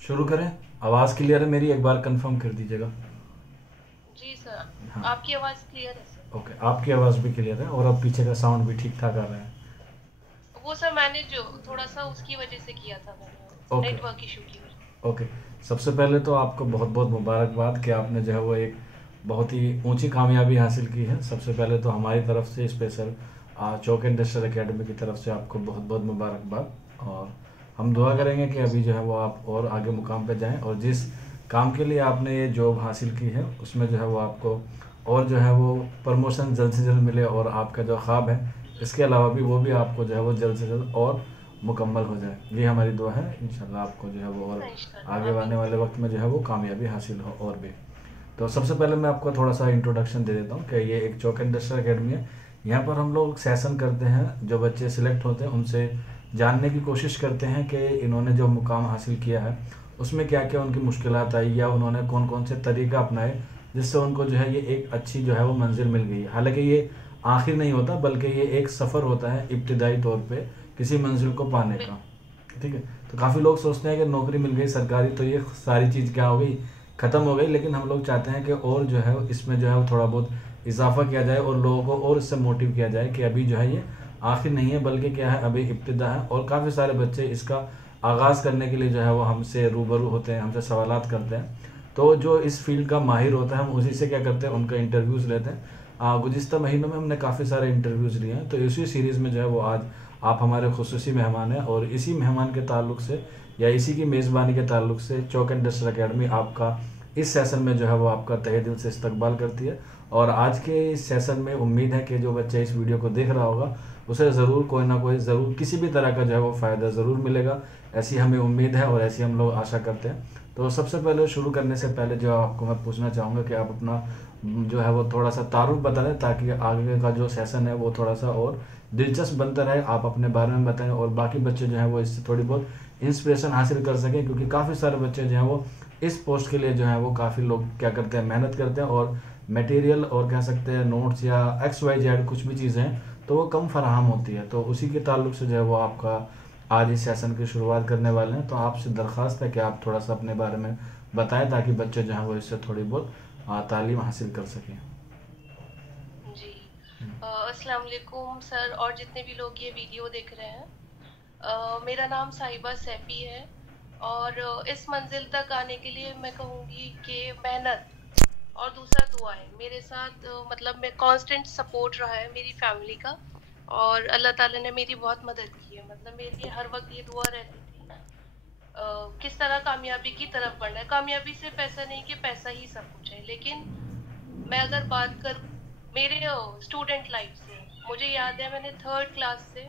शुरू करें। आवाज़ क्लियर है मेरी, एक बार कंफर्म कर दीजिएगा। जी सर। हाँ। आपकी आवाज़ क्लियर है सर। ओके, आपकी आवाज़ भी क्लियर है और अब पीछे का साउंड भी ठीक ठाक आ रहा है। वो सर मैंने जो थोड़ा सा उसकी वजह से किया था, मैंने ओके। नेटवर्क इशू की वजह ओके। सबसे पहले तो आपको बहुत बहुत मुबारकबाद कि आपने जो है वो एक बहुत ही ऊंची कामयाबी हासिल की है। सबसे पहले तो हमारी तरफ से स्पेशल चौक इंडस्ट्रियल एकेडमी की तरफ से आपको बहुत बहुत मुबारकबाद। और हम दुआ करेंगे कि थैंक यू अभी सर। जो है वो आप और आगे मुकाम पे जाएं और जिस काम के लिए आपने ये जॉब हासिल की है उसमें जो है वो आपको और जो है वो प्रमोशन जल्द से जल्द मिले और आपका जो ख्वाब है इसके अलावा भी वो भी आपको जो है वो जल्द से जल्द और मुकम्मल हो जाए, ये हमारी दुआ है। इंशाल्लाह आपको जो है वो और आगे आने आमीन वाले सर। वक्त में जो है वो कामयाबी हासिल हो और भी। तो सबसे पहले मैं आपको थोड़ा सा इंट्रोडक्शन दे देता हूँ कि ये एक चौक इंडस्ट्रियल अकेडमी है। यहाँ पर हम लोग सेशन करते हैं, जो बच्चे सिलेक्ट होते हैं उनसे जानने की कोशिश करते हैं कि इन्होंने जो मुकाम हासिल किया है उसमें क्या क्या उनकी मुश्किलात आई या उन्होंने कौन कौन से तरीका अपनाए जिससे उनको जो है ये एक अच्छी जो है वो मंजिल मिल गई। हालांकि ये आखिर नहीं होता बल्कि ये एक सफ़र होता है इब्तदाई तौर पे किसी मंजिल को पाने बिल का। ठीक है। तो काफ़ी लोग सोचते हैं कि नौकरी मिल गई सरकारी तो ये सारी चीज़ क्या हो गई, ख़त्म हो गई, लेकिन हम लोग चाहते हैं कि और जो है इसमें जो है वो थोड़ा बहुत इजाफा किया जाए और लोगों को और इससे मोटिव किया जाए कि अभी जो है ये आखिर नहीं है बल्कि क्या है अभी इब्तिदा है। और काफ़ी सारे बच्चे इसका आगाज़ करने के लिए जो है वो हमसे रूबरू होते हैं, हमसे सवालात करते हैं। तो जो इस फील्ड का माहिर होता है हम उसी से क्या करते हैं उनका इंटरव्यूज़ लेते हैं। गुज़िश्ता महीनों में हमने काफ़ी सारे इंटरव्यूज़ लिए हैं, तो इसी सीरीज़ में जो है वो आज आप हमारे खुसूसी मेहमान हैं और इसी मेहमान के ताल्लुक से या इसी की मेज़बानी के ताल्लुक से चौक इंडस्ट्रियल अकेडमी आपका इस सेशन में जो है वो आपका तहे दिल से इस्तकबाल करती है। और आज के इस सेशन में उम्मीद है कि जो बच्चा इस वीडियो को देख रहा होगा उसे ज़रूर कोई ना कोई ज़रूर किसी भी तरह का जो है वो फ़ायदा ज़रूर मिलेगा, ऐसी हमें उम्मीद है और ऐसी हम लोग आशा करते हैं। तो सबसे पहले शुरू करने से पहले जो आपको मैं पूछना चाहूँगा कि आप अपना जो है वो थोड़ा सा तारुफ बता दें ताकि आगे का जो सेशन है वो थोड़ा सा और दिलचस्प बनता रहे। आप अपने बारे में बताएं और बाकी बच्चे जो हैं वो इससे थोड़ी बहुत इंस्पिरेशन हासिल कर सकें, क्योंकि काफ़ी सारे बच्चे जो हैं वो इस पोस्ट के लिए जो है वो काफ़ी लोग क्या करते हैं मेहनत करते हैं और मटेरियल और कह सकते हैं नोट्स या एक्स वाई जेड कुछ भी चीज़ें हैं तो वो कम फराहम होती है। तो उसी के ताल्लुक से जो है वो आपका आज इस सेशन की शुरुआत करने वाले हैं। तो आपसे दरख्वास्त है कि आप थोड़ा सा अपने बारे में बताएं ताकि बच्चे जो हैं वो इससे थोड़ी बहुत तालीम हासिल कर सकें। जी। अस्सलाम वालेकुम सर और जितने भी लोग ये वीडियो देख रहे हैं। मेरा नाम साहिबा सैफी है। और इस मंजिल तक आने के लिए मैं कहूँगी कि मेहनत और दूसरा दुआ है मेरे साथ। मतलब मैं कांस्टेंट सपोर्ट रहा है मेरी फैमिली का। और अल्लाह ताला ने मेरी बहुत मदद की है। मतलब मेरे लिए हर वक्त ये दुआ रहती थी किस तरह कामयाबी की तरफ बढ़ना है। कामयाबी से पैसा नहीं कि पैसा ही सब कुछ है, लेकिन मैं अगर बात करूँ मेरे स्टूडेंट लाइफ से, मुझे याद है मैंने थर्ड क्लास से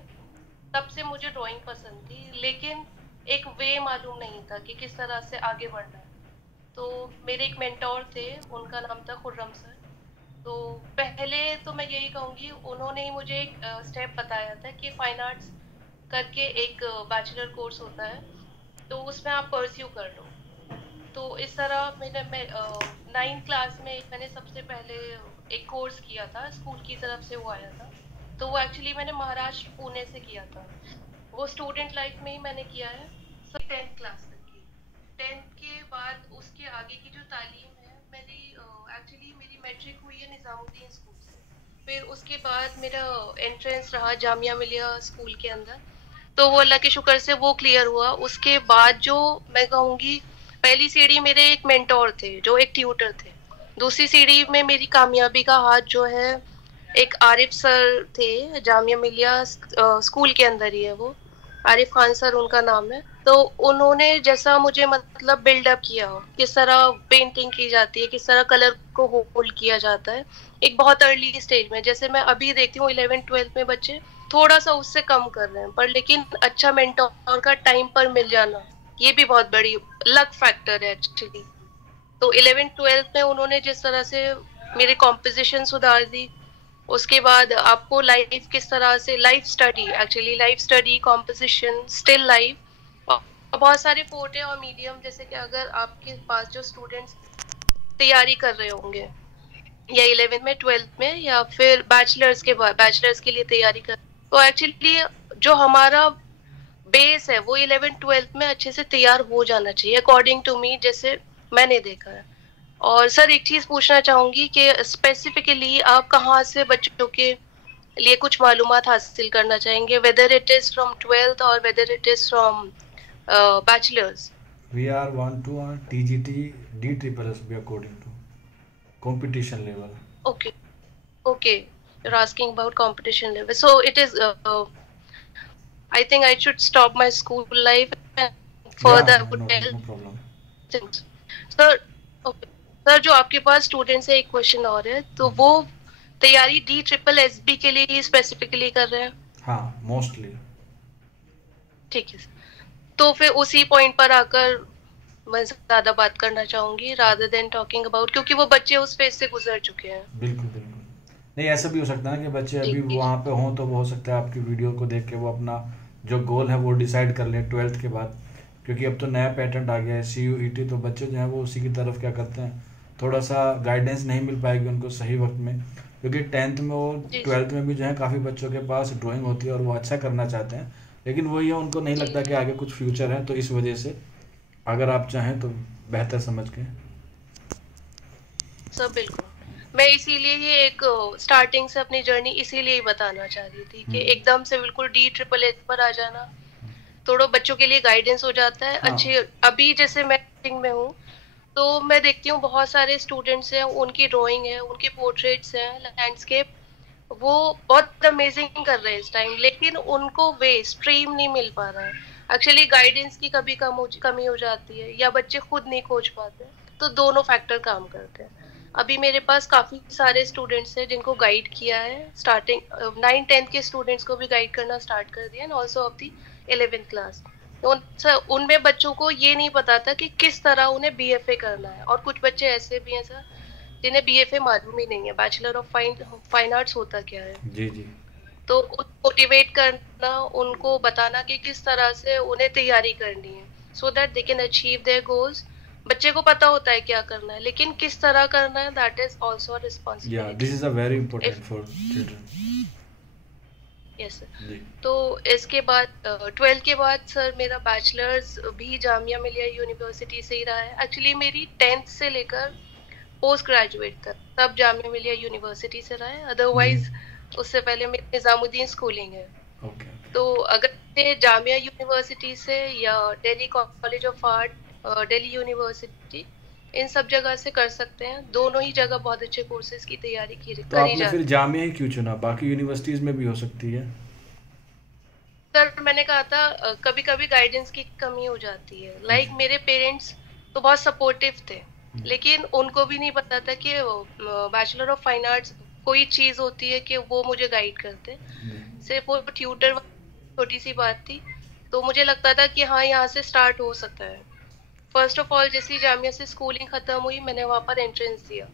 तब से मुझे ड्राइंग पसंद थी, लेकिन एक वे मालूम नहीं था कि किस तरह से आगे बढ़ना है। तो मेरे एक मेंटोर थे, उनका नाम था खुर्रम सर। तो पहले तो मैं यही कहूँगी उन्होंने ही मुझे एक स्टेप बताया था कि फाइन आर्ट्स करके एक बैचलर कोर्स होता है, तो उसमें आप परस्यू कर लो। तो इस तरह मैं 9th क्लास में मैंने सबसे पहले एक कोर्स किया था, स्कूल की तरफ से वो आया था। तो वो एक्चुअली मैंने महाराष्ट्र पुणे से किया था। वो स्टूडेंट लाइफ में ही मैंने किया है, सब 10th क्लास तक की। 10th के बाद उसके आगे की जो तालीम है मेरी, एक्चुअली मेरी मैट्रिक हुई है निज़ामुद्दीन स्कूल से। फिर उसके बाद मेरा एंट्रेंस रहा जामिया मिलिया स्कूल के अंदर। तो वो अल्लाह के शुक्र से वो क्लियर हुआ। उसके बाद जो मैं कहूँगी पहली सीढ़ी मेरे एक मेंटोर थे जो एक ट्यूटर थे। दूसरी सीढ़ी में मेरी कामयाबी का हाथ जो है एक आरिफ सर थे, जामिया मिलिया स्कूल के अंदर ही है वो। आरिफ खान सर उनका नाम है। तो उन्होंने जैसा मुझे मतलब बिल्डअप किया, किस तरह पेंटिंग की जाती है, किस तरह कलर को होल्ड किया जाता है एक बहुत अर्ली स्टेज में। जैसे मैं अभी देखती हूँ 11th-12th में बच्चे थोड़ा सा उससे कम कर रहे हैं, पर लेकिन अच्छा मेंटोर का टाइम पर मिल जाना ये भी बहुत बड़ी लक फैक्टर है एक्चुअली। तो 11th-12th में उन्होंने जिस तरह से मेरी कॉम्पोजिशन सुधार दी। उसके बाद आपको लाइफ किस तरह से, life study, actually life study, composition, still life और बहुत सारे फोटे और मीडियम। जैसे कि अगर आपके पास जो स्टूडेंट्स तैयारी कर रहे होंगे या 11th में 12th में या फिर बैचलर्स के बाद बैचलर्स के लिए तैयारी कर, तो एक्चुअली जो हमारा बेस है वो 11th-12th में अच्छे से तैयार हो जाना चाहिए अकॉर्डिंग टू मी, जैसे मैंने देखा है। और सर एक चीज पूछना चाहूंगी कि स्पेसिफिकली आप कहाँ से बच्चों के लिए कुछ मालूमात हासिल करना चाहेंगे, whether it is from 12th और whether it is from bachelors? We are want to TGT D triple S be according to competition level. Okay, okay. You're asking about competition level. So it is. I think I should stop my school life and further Yeah, would no, tell no problem. things. Sir, okay. Sir जो आपके पास student है, एक question और है, तो वो तैयारी DSSB के लिए ही स्पेसिफिकली कर रहे हैं? हाँ, मोस्टली। ठीक है, तो फिर उसी पॉइंट पर आकर मैं ज्यादा बात करना चाहूंगी रादर देन टॉकिंग अबाउट, क्योंकि वो बच्चे उस फेज से गुजर चुके हैं। बिल्कुल बिल्कुल। नहीं, ऐसा भी हो सकता है ना कि बच्चे अभी वहाँ पे हों, तो वो हो सकता है आपकी वीडियो को देख के वो अपना जो गोल है वो डिसाइड कर लें 12th के बाद, क्योंकि अब तो नया पैटर्न आ गया है CUET, तो बच्चे जो हैं वो उसी की तरफ क्या करते हैं, थोड़ा सा गाइडेंस नहीं मिल पाएगी उनको सही वक्त में, क्योंकि 10th में और 12th में भी जो है काफ़ी बच्चों के पास ड्राइंग होती है और वो अच्छा करना चाहते हैं, लेकिन वही है, उनको नहीं लगता कि आगे कुछ फ्यूचर है, तो इस वजह से अगर आप चाहें तो बेहतर समझ के। सब बिल्कुल, मैं इसीलिए ही एक स्टार्टिंग से अपनी जर्नी इसीलिए ही बताना चाह रही थी कि एकदम से बिल्कुल DSSS पर आ जाना थोड़ा बच्चों के लिए गाइडेंस हो जाता है। हाँ। अच्छे अभी जैसे मैं टीचिंग में हूँ तो मैं देखती हूँ बहुत सारे स्टूडेंट्स हैं, उनकी ड्राइंग है, उनके पोर्ट्रेट्स हैं, लैंडस्केप, वो बहुत अमेजिंग कर रहे हैं इस टाइम, लेकिन उनको वे स्ट्रीम नहीं मिल पा रहा है। एक्चुअली गाइडेंस की कभी कमी हो जाती है या बच्चे खुद नहीं खोज पाते, तो दोनों फैक्टर काम करते हैं। अभी मेरे पास काफी सारे स्टूडेंट्स हैं जिनको गाइड किया है, स्टार्टिंग 9-10 के स्टूडेंट्स को भी गाइड करना स्टार्ट कर दिया and also of the 11th class. उनमें बच्चों को ये नहीं पता था कि किस तरह उन्हें BFA करना है, और कुछ बच्चे ऐसे भी हैं सर जिन्हें BFA मालूम ही नहीं है, बैचलर ऑफ फाइन आर्ट्स होता क्या है। जी जी। तो मोटिवेट करना, उनको बताना कि किस तरह से उन्हें तैयारी करनी है so that they can achieve their goals. बच्चे को पता होता है क्या करना है, लेकिन किस तरह करना है that is also a responsibility. This is a very important for children. Yes sir. तो इसके बाद 12th के बाद सर मेरा बैचलर्स भी जामिया मिलिया यूनिवर्सिटी से ही रहा है। एक्चुअली मेरी 10th से लेकर पोस्ट ग्रेजुएट तक सब जामिया मिलिया यूनिवर्सिटी से रहा है, अदरवाइज उससे पहले मेरी निजामुद्दीन स्कूलिंग है। तो अगर जामिया यूनिवर्सिटी से या Delhi college of art, Delhi university, इन सब जगह से कर सकते हैं। दोनों ही जगह बहुत अच्छे कोर्सेज की तैयारी करी तो आपने फिर जामिया ही क्यों चुना? बाकी यूनिवर्सिटीज में भी हो सकती है। सर मैंने कहा था कभी कभी गाइडेंस की कमी हो जाती है। लाइक मेरे पेरेंट्स तो बहुत सपोर्टिव थे, लेकिन उनको भी नहीं पता था कि बैचलर ऑफ फाइन आर्ट्स कोई चीज होती है कि वो मुझे गाइड करते। सिर्फ वो ट्यूटर छोटी सी बात थी, तो मुझे लगता था कि हाँ यहाँ से स्टार्ट हो सकता है। फर्स्ट ऑफ ऑल जैसे जामिया से स्कूलिंग खत्म हुई, मैंने वहाँ पर एंट्रेंस दिया।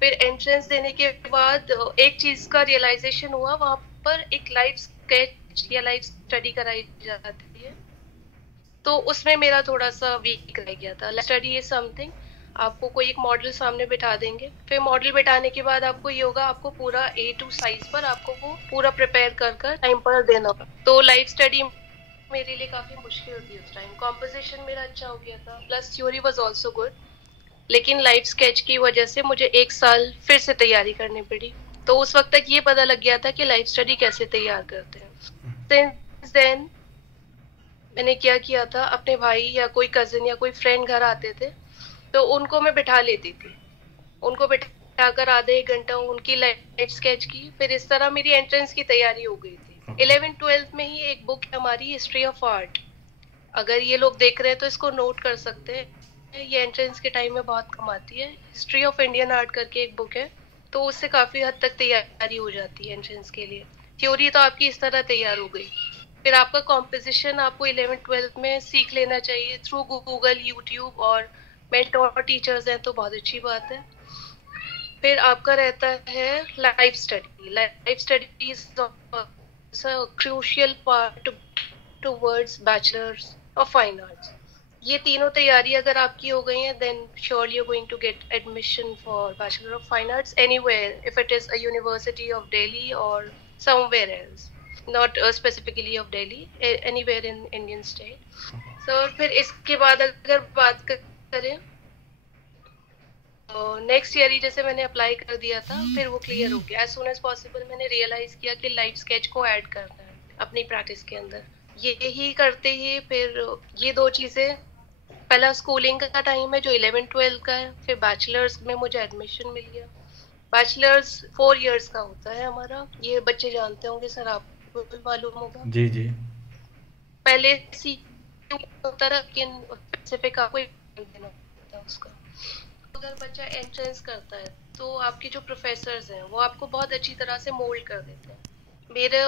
फिर एंट्रेंस देने के बाद एक चीज का रियलाइजेशन हुआ, वहाँ पर एक लाइफ स्केच या लाइफ स्टडी कराई जाती है, तो उसमें मेरा थोड़ा सा वीक रह गया था। लाइफ स्टडी इज समथिंग, आपको कोई एक मॉडल सामने बिठा देंगे, फिर मॉडल बिठाने के बाद आपको ये होगा, आपको पूरा A2 साइज पर आपको वो पूरा प्रिपेयर कर टाइम पर देना होगा। तो लाइफ स्टडी मेरे लिए काफी मुश्किल थी उस टाइम। कॉम्पोजिशन मेरा अच्छा हो गया था, plus theory was also good, लेकिन लाइफ स्केच की वजह से मुझे 1 साल फिर से तैयारी करनी पड़ी। तो उस वक्त तक ये पता लग गया था कि लाइफ स्टडी कैसे तैयार करते हैं। सिंस देन मैंने क्या किया था, अपने भाई या कोई कजिन या कोई फ्रेंड घर आते थे तो उनको मैं बिठा लेती थी, उनको बिठाकर आधे 1 घंटा उनकी लाइफ स्केच की। फिर इस तरह मेरी एंट्रेंस की तैयारी हो गई थी। 11th-12th में ही एक बुक है हमारी, हिस्ट्री ऑफ आर्ट, अगर ये लोग देख रहे हैं तो इसको नोट कर सकते हैं, ये एंट्रेंस के टाइम में बहुत कम आती है। हिस्ट्री ऑफ इंडियन आर्ट करके एक बुक है, तो उससे काफी हद तक तैयारी हो जाती है एंट्रेंस के लिए। थ्योरी तो आपकी इस तरह तैयार हो गई। फिर आपका कॉम्पोजिशन आपको 11th-12th में सीख लेना चाहिए थ्रू गूगल, यूट्यूब, और मेंटर टीचर्स हैं तो बहुत अच्छी बात है। फिर आपका रहता है life study. Life study is a crucial part towards bachelors of fine arts. ये तीनों तैयारी अगर आपकी हो गई है, then surely you are going to get admission for bachelor of fine arts anywhere, if it is a university of Delhi और somewhere else. Not specifically of Delhi, anywhere in Indian state. So फिर इसके बाद अगर बात करें नेक्स्ट ईयर ही जैसे मैंने apply कर दिया था, फिर वो क्लियर हो गया। एज सुन एज पॉसिबल मैंने रियलाइज किया कि लाइफ स्केच को ऐड करना है अपनी प्रैक्टिस के अंदर। यही करते ही फिर ये दो चीज़ें, पहला स्कूलिंग का टाइम है जो 11-12 का है, फिर बैचलर्स में मुझे एडमिशन मिल गया। बैचलर्स 4 इयर्स का होता है हमारा, ये बच्चे जानते होंगे सर, आपको भी मालूम होगा। जी जी। पहले सी होता था, लेकिन स्पेसिफिक आपको देना होता है उसका। अगर बच्चा एंट्रेंस करता है तो आपके जो प्रोफेसर्स हैं वो आपको बहुत अच्छी तरह से मोल्ड कर देते हैं। मेरे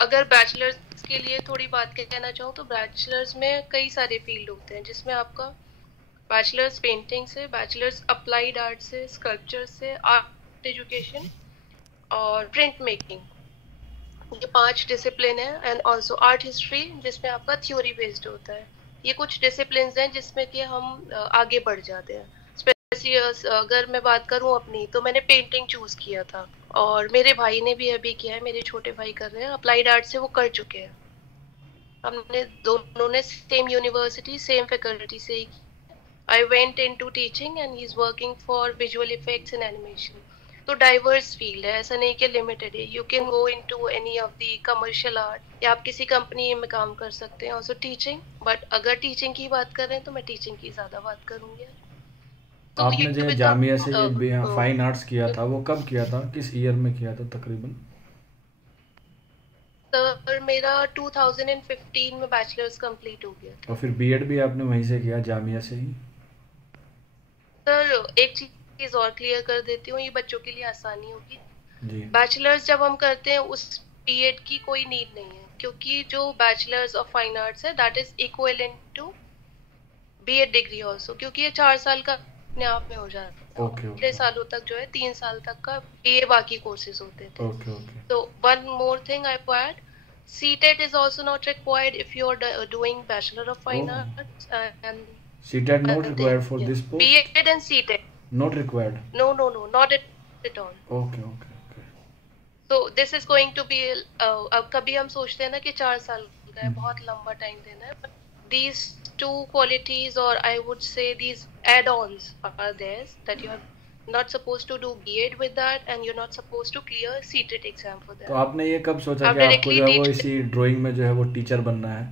अगर बैचलर्स के लिए थोड़ी बात कहना चाहूँ तो बैचलर्स में कई सारे फील्ड होते हैं, जिसमें आपका बैचलर्स पेंटिंग से, बैचलर्स अप्लाइड आर्ट से, स्कल्पचर से, आर्ट एजुकेशन और प्रिंट मेकिंग, ये 5 डिसिप्लिन है। एंड ऑल्सो आर्ट हिस्ट्री जिसमें आपका थ्योरी बेस्ड होता है। ये कुछ डिसिप्लिन हैं जिसमें कि हम आगे बढ़ जाते हैं। अगर मैं बात करूं अपनी, तो मैंने पेंटिंग चूज किया था और मेरे भाई ने भी अभी किया है, मेरे छोटे भाई कर रहे हैं अप्लाइड आर्ट से, वो कर चुके हैं। हमने दोनों ने सेम यूनिवर्सिटी सेम फैकल्टी से ही। I went into teaching and he is working for visual effects and animation. तो डाइवर्स फील्ड है, ऐसा नहीं कि लिमिटेड है। You can go into any of the commercial art, या आप किसी कंपनी में काम कर सकते हैं, ऑल्सो टीचिंग। बट अगर टीचिंग की बात कर रहे हैं तो मैं टीचिंग की ज़्यादा बात करूँगी। तो आपने जो जामिया से ये फाइन आर्ट्स किया था वो कब किया था, किस ईयर में किया था तकरीबन? सर मेरा 2015 में बैचलर्स कंप्लीट हो गया था। और फिर बीएड भी आपने वहीं से किया, जामिया से ही? सर एक चीज और क्लियर कर देती हूँ, ये बच्चों के लिए आसानी होगी जी। बैचलर्स जब हम करते हैं उस बीएड की कोई नीड नहीं है, क्योंकि जो बैचलर्स ऑफ फाइन आर्ट्स है that is equivalent to BEd degree also, क्योंकि ये 4 साल का अपने आप में हो जाता है। पिछले सालों तक जो है 3 साल तक का बीए बाकी कोर्सेज होते थे। तो one more thing I add, CTET is also not required if you are doing Bachelor of Fine Arts. And CTET not required for this post? BEd and CTET. Not required? No, not at all. Okay. So this is going to be, अब कभी हम सोचते हैं ना कि 4 साल का है, बहुत लंबा टाइम देना है, but these two qualities, or I would say these add-ons are there, that you are not supposed to do BEd with that and you're not supposed to clear CTET exam for that. तो आपने ये कब सोचा कि आपको जो है वो इसी ड्राइंग में जो है वो टीचर बनना है?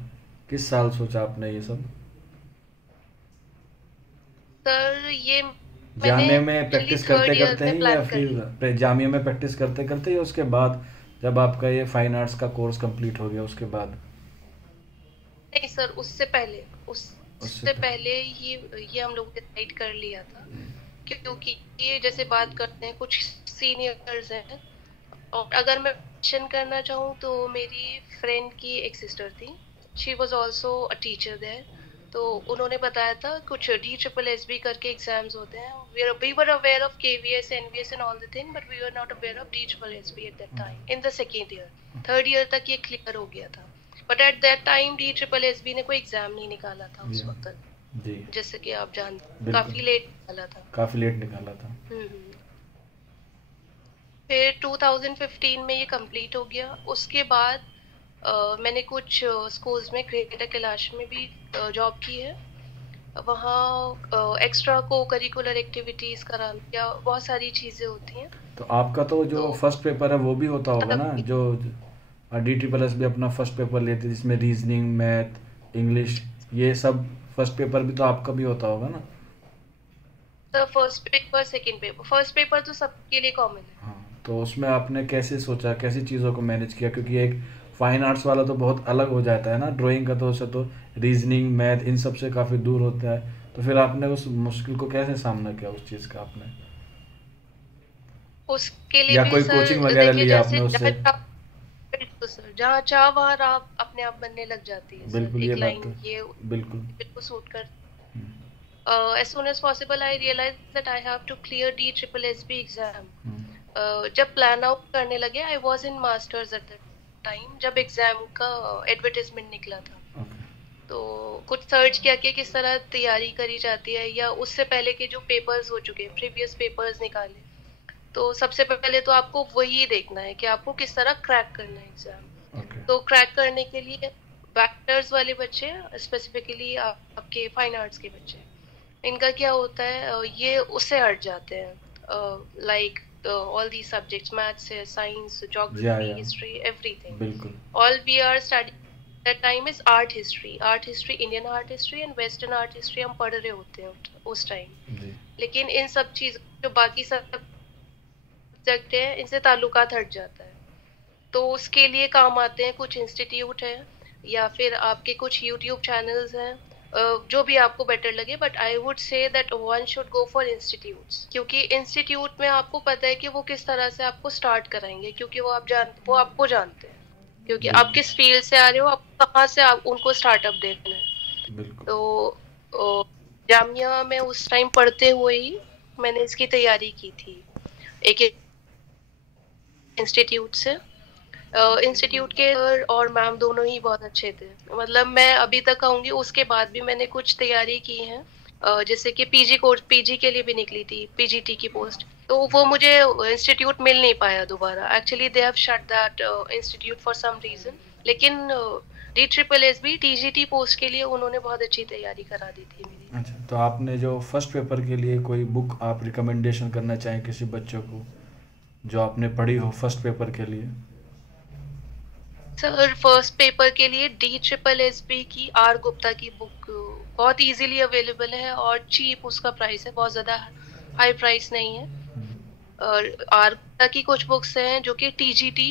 किस साल सोचा आपने ये सब? सर ये जामिया में प्रैक्टिस करते करते ही, या फिर जामिया में प्रैक्टिस करते करते या उसके बाद जब आपका ये फाइन आर्ट्स का कोर्स कंप्लीट हो गया उसके बाद? नहीं सर, उससे पहले ही ये हम लोग डिसाइड कर लिया था, क्योंकि ये जैसे बात करते हैं कुछ सीनियर्स हैं, और अगर मैं मेंशन करना चाहूँ तो मेरी फ्रेंड की एक सिस्टर थी, she was also a teacher there. तो उन्होंने बताया था कुछ DSSB करके एग्जाम्स होते हैं। We were aware of KVS, NVS and all the thing, but we were not aware of DSSB at that time in the second year. Third year तक ये क्लियर हो गया था, but at that time DSSB ने कोई exam नहीं निकाला था उस वक्त जी, जैसे कि आप जानते, काफी लेट निकाला था। फिर 2015 में ये कंप्लीट हो गया। उसके बाद मैंने कुछ स्कूल्स में, ग्रेटर कैलाश में भी जॉब की है। वहाँ एक्स्ट्रा को करिकुलर एक्टिविटीज कराना, या बहुत सारी चीजें होती हैं। तो आपका तो जो फर्स्ट पेपर है वो भी होता होगा ना, जो DSSB भी अपना फर्स्ट पेपर लेते, जिसमें रीजनिंग, मैथ, इंग्लिश, ये सब फर्स्ट पेपर भी तो आपका भी होता होगा ना? First paper, second paper, first paper तो सबके लिए कॉमन है। हाँ, तो उसमें आपने कैसे सोचा, कैसी चीज़ों को मैनेज किया? क्योंकि एक फाइन आर्ट्स वाला तो बहुत अलग हो जाता है ना, ड्राइंग का तो उससे तो रीजनिंग, मैथ, इन सब से काफ़ी दूर होता है। तो फिर आपने उस मुश्किल को कैसे सामना किया उस चीज़ का आपने? उसके लिए या कोई कोचिंग वगैरह लिया आपने उससे? बिल्कुल सर, जहाँ चाह वहाँ आप अपने आप बनने लग जाती है। बिल्कुल, ये बात तो बिल्कुल सूट कर। As soon as possible I realized that I have to clear DSSB exam. जब प्लान आउट करने लगे, I was in masters at that time, जब एग्जाम का एडवर्टाइजमेंट निकला था। तो कुछ सर्च किया कि किस तरह तैयारी करी जाती है, या उससे पहले के जो पेपर्स हो चुके, प्रीवियस पेपर्स निकाले। तो सबसे पहले तो आपको वही देखना है कि आपको किस तरह क्रैक करना है एग्जाम। तो क्रैक करने के लिए बैचलर्स वाले बच्चे, स्पेसिफिकली आपके फाइन आर्ट्स के बच्चे, इनका क्या होता है, ये उससे हट जाते हैं, like all the subjects, maths है, साइंस, या ज्योग्राफी, हिस्ट्री, एवरीथिंग, बिल्कुल all we are study that time is art history, Indian art history and western art history हम पढ़ रहे होते हैं उस टाइम। जी लेकिन इन सब चीज जो बाकी सब सब्जेक्ट है, इनसे ताल्लुकात हट जाता है। तो उसके लिए काम आते हैं कुछ इंस्टीट्यूट है, या फिर आपके कुछ यूट्यूब चैनल्स हैं, जो भी आपको बेटर लगे, but I would say that one should go for institutes, क्योंकि इंस्टीट्यूट में आपको पता है कि वो किस तरह से आपको स्टार्ट कराएंगे, क्योंकि वो आपको जानते हैं, क्योंकि आप बिल्कुल किस फील्ड से आ रहे हो, आप कहाँ से आप उनको स्टार्टअप देना है। बिल्कुल तो जामिया में उस टाइम पढ़ते हुए ही मैंने इसकी तैयारी की थी एक इंस्टीट्यूट से। इंस्टीट्यूट के सर और मैम दोनों ही बहुत अच्छे थे, मतलब मैं अभी तक कहूँगी उसके बाद भी मैंने कुछ तैयारी की है, जैसे कि पीजी कोर्स, पीजी के लिए भी निकली थी पीजीटी की पोस्ट, तो वो मुझे इंस्टीट्यूट मिल नहीं पाया दोबारा, actually they have shut that institute for some reason. लेकिन DSSS टीजीटी पोस्ट के लिए उन्होंने बहुत अच्छी तैयारी करा दी थी मेरी। अच्छा, तो आपने जो फर्स्ट पेपर के लिए कोई बुक आप रिकमेंडेशन करना चाहें किसी बच्चों को जो आपने पढ़ी हो फर्स्ट पेपर के लिए? सर फर्स्ट पेपर के लिए DSSS की आर गुप्ता की बुक बहुत इजीली अवेलेबल है और चीप उसका प्राइस है, बहुत ज़्यादा हाई प्राइस नहीं है। और आर गुप्ता की कुछ बुक्स हैं जो कि TGT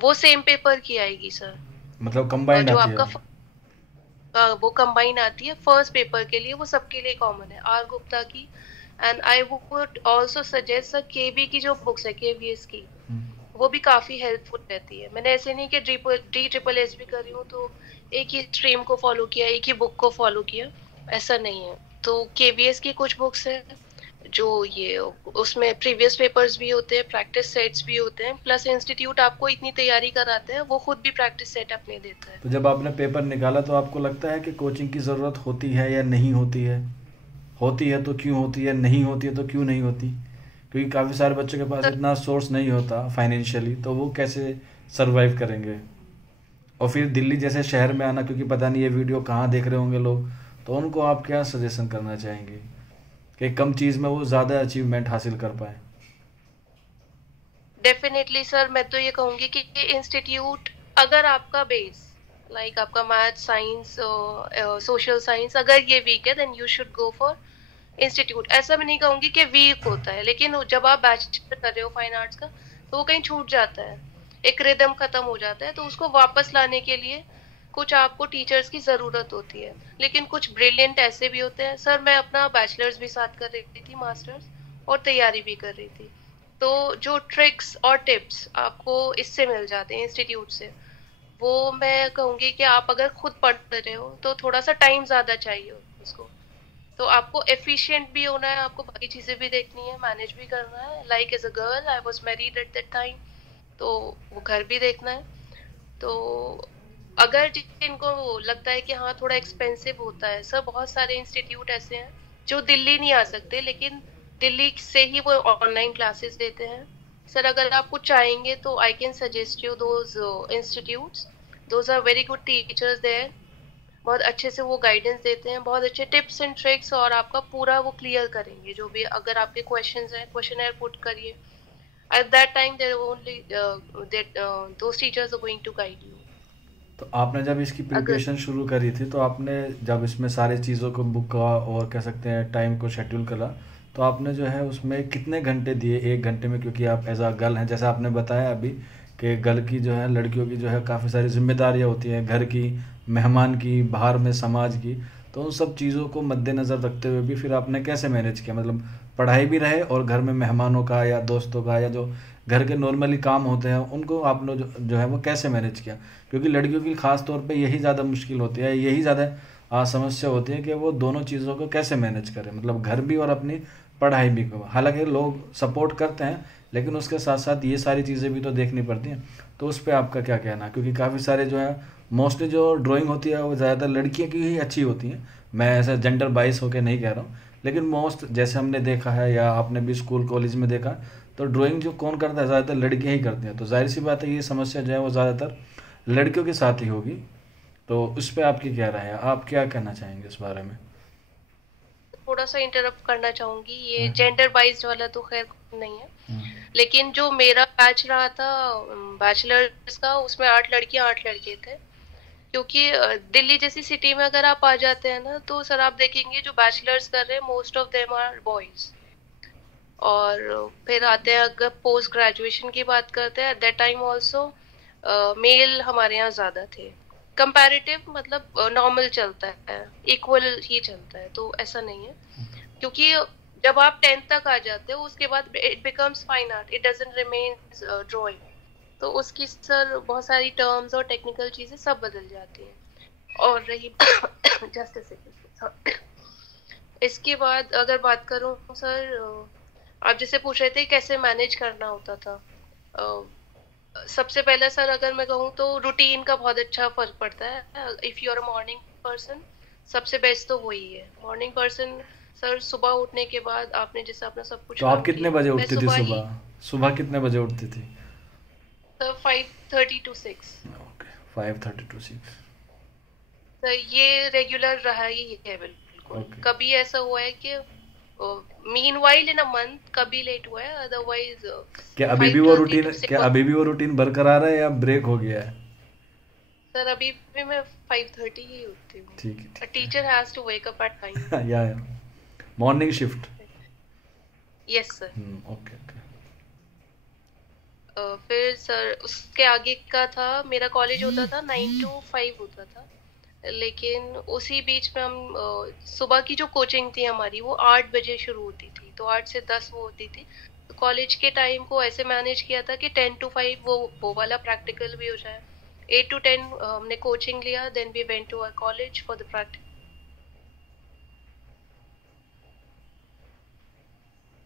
वो सेम पेपर की आएगी सर, मतलब कंबाइंड जो आती आपका है? वो कंबाइन आती है फर्स्ट पेपर के लिए, वो सबके लिए कॉमन है आर गुप्ता की। And I would also suggest sir KB की जो बुक्स है, KVS की, वो भी काफ़ी हेल्पफुल रहती है। मैंने ऐसे नहीं कि DSSS भी कर रही हूँ तो एक ही स्ट्रीम को फॉलो किया, एक ही बुक को फॉलो किया, ऐसा नहीं है। तो KVS की कुछ बुक्स हैं जो ये उसमें प्रीवियस पेपर्स भी होते हैं, प्रैक्टिस सेट्स भी होते हैं, प्लस इंस्टीट्यूट आपको इतनी तैयारी कराते हैं, वो खुद भी प्रैक्टिस सेट अपने देता है। तो जब आपने पेपर निकाला तो आपको लगता है कि कोचिंग की ज़रूरत होती है या नहीं होती है? होती है तो क्यों होती है, नहीं होती है तो क्यों नहीं होती? क्योंकि काफ़ी सारे बच्चों के पास इतना सोर्स नहीं होता फाइनेंशियली, तो वो कैसे सरवाइव करेंगे? और फिर दिल्ली जैसे शहर में आना, क्योंकि पता नहीं ये वीडियो कहाँ देख रहे होंगे लोग, तो उनको आप क्या सजेशन करना चाहेंगे कि कम चीज़ में वो ज़्यादा अचीवमेंट हासिल कर पाए? डेफिनेटली सर, मैं तो ये कहूँगी कि इंस्टीट्यूट, अगर आपका बेस लाइक आपका मैथ, साइंस, सोशल साइंस अगर ये वीक है, then you should go for institute. ऐसा मैं नहीं कहूँगी कि वीक होता है, लेकिन जब आप बैचलर कर रहे हो फाइन आर्ट्स का, तो वो कहीं छूट जाता है, एक रिदम खत्म हो जाता है, तो उसको वापस लाने के लिए कुछ आपको टीचर्स की ज़रूरत होती है। लेकिन कुछ ब्रिलियंट ऐसे भी होते हैं सर, मैं अपना बैचलर्स भी साथ कर रही थी, मास्टर्स और तैयारी भी कर रही थी, तो जो ट्रिक्स और टिप्स आपको इससे मिल जाते हैं इंस्टीट्यूट से, वो मैं कहूँगी कि आप अगर खुद पढ़ रहे हो तो थोड़ा सा टाइम ज़्यादा चाहिए उसको, तो आपको एफिशिएंट भी होना है, आपको बाकी चीज़ें भी देखनी है, मैनेज भी करना है। Like as a girl I was married at that time, तो वो घर भी देखना है। तो अगर जिनको लगता है कि हाँ थोड़ा एक्सपेंसिव होता है सर, बहुत सारे इंस्टीट्यूट ऐसे हैं जो दिल्ली नहीं आ सकते, लेकिन दिल्ली से ही वो ऑनलाइन क्लासेस देते हैं सर। अगर आप कुछ चाहेंगे तो I can suggest you those institutes, those are very good teachers there, बहुत अच्छे से वो गाइडेंस देते हैं, बहुत अच्छे टिप्स एंड ट्रिक्स, और आपका पूरा वो क्लियर करेंगे जो भी अगर आपके क्वेश्चंस हैं, क्वेश्चनर पुट करिए, at that time there only those teachers are going to guide you. तो आपने जब इसकी अगर प्रिपरेशन शुरू करी थी, तो आपने जब इसमें सारी चीज़ों को बुक का और कह सकते हैं टाइम को शेड्यूल करा, तो आपने जो है उसमें कितने घंटे दिए एक घंटे में? क्योंकि आप एज अ गर्ल हैं, जैसा आपने बताया अभी कि गर्ल की जो है, लड़कियों की जो है काफ़ी सारी जिम्मेदारियां होती हैं, घर की, मेहमान की, बाहर में समाज की, तो उन सब चीज़ों को मद्देनज़र रखते हुए भी फिर आपने कैसे मैनेज किया? मतलब पढ़ाई भी रहे और घर में मेहमानों का या दोस्तों का या जो घर के नॉर्मली काम होते हैं उनको आपने जो है वो कैसे मैनेज किया? क्योंकि लड़कियों की खास तौर पे यही ज़्यादा मुश्किल होती है, यही ज़्यादा समस्या होती है कि वो दोनों चीज़ों को कैसे मैनेज करें, मतलब घर भी और अपनी पढ़ाई भी को। हालांकि लोग सपोर्ट करते हैं, लेकिन उसके साथ साथ ये सारी चीज़ें भी तो देखनी पड़ती हैं, तो उस पर आपका क्या कहना है? क्योंकि काफ़ी सारे जो है मोस्टली जो ड्राइंग होती है वो ज़्यादातर लड़कियों की ही अच्छी होती हैं। मैं ऐसा जेंडर बाइस होकर नहीं कह रहा हूँ, लेकिन मोस्ट जैसे हमने देखा है या आपने भी स्कूल कॉलेज में देखा, तो ड्राइंग जो कौन करता है ज़्यादातर लड़कियां ही करती हैं। तो जाहिर सी बात है ये समस्या जो है वो ज़्यादातर लड़कियों के साथ ही होगी, तो उस पर आपकी क्या राय है, आप क्या कहना चाहेंगे इस बारे में? थोड़ा सा इंटरप्ट करना चाहूंगी, ये हम्म, जेंडर बाइज्ड वाला तो खैर नहीं है, हम्म, लेकिन जो मेरा बैच रहा था बैचलर्स का, उसमें 8 लड़कियां 8 लड़के थे। क्योंकि दिल्ली जैसी सिटी में अगर आप आ जाते हैं ना, तो सर आप देखेंगे जो बैचलर्स कर रहे हैं most of them are boys. और फिर आते हैं, अगर पोस्ट ग्रेजुएशन की बात करते हैं, at that time also male हमारे यहाँ ज्यादा थे। कंपैरेटिव मतलब नॉर्मल चलता है, इक्वल ही चलता है, तो ऐसा नहीं है। क्योंकि जब आप 10th तक आ जाते हो, उसके बाद it becomes fine art, it doesn't remain drawing. तो उसकी सर बहुत सारी टर्म्स और टेक्निकल चीजें सब बदल जाती हैं। और रही जस्ट सेकंड, इसके बाद अगर बात करूं सर, आप जैसे पूछ रहे थे कैसे मैनेज करना होता था। सबसे पहले सर अगर मैं कहूँ तो रूटीन का बहुत अच्छा फर्क पड़ता है। If you are a morning person, सबसे बेस्ट तो वही है मॉर्निंग पर्सन। सर सुबह उठने के बाद आपने जैसे अपना सब कुछ तो काम आप कितने किया, बजे मैं उठती थी सुबह ही सुबह? सुबह कितने बजे उठती थी? Sir 5:30 to 6। Okay, 5:30 to 6। Sir ये रेगुलर रहा ही है बिल्कुल। ओके। कभी ऐसा हुआ है कि मीनवाइल इन अ मंथ कभी लेट हुआ है, अदरवाइज क्या अभी भी वो 5:30 रूटीन, to क्या 6। अभी भी वो रूटीन बरकरार है या ब्रेक हो गया है? सर अभी भी मैं 5:30 ही उठती हूँ। ठीक है, अ ठीक teacher has to wake up at 9। है। या morning shift. Yes sir. Okay, okay. फिर सर उसके आगे का था, मेरा कॉलेज होता था 9 to 5 होता था। लेकिन उसी बीच में हम सुबह की जो कोचिंग थी हमारी, वो 8 बजे शुरू होती थी, तो 8 से 10 वो होती थी। तो कॉलेज के टाइम को ऐसे मैनेज किया था कि 10 to 5 वो वाला प्रैक्टिकल भी हो जाए। 8 to 10 हमने कोचिंग लिया, then we went to our college for the practical.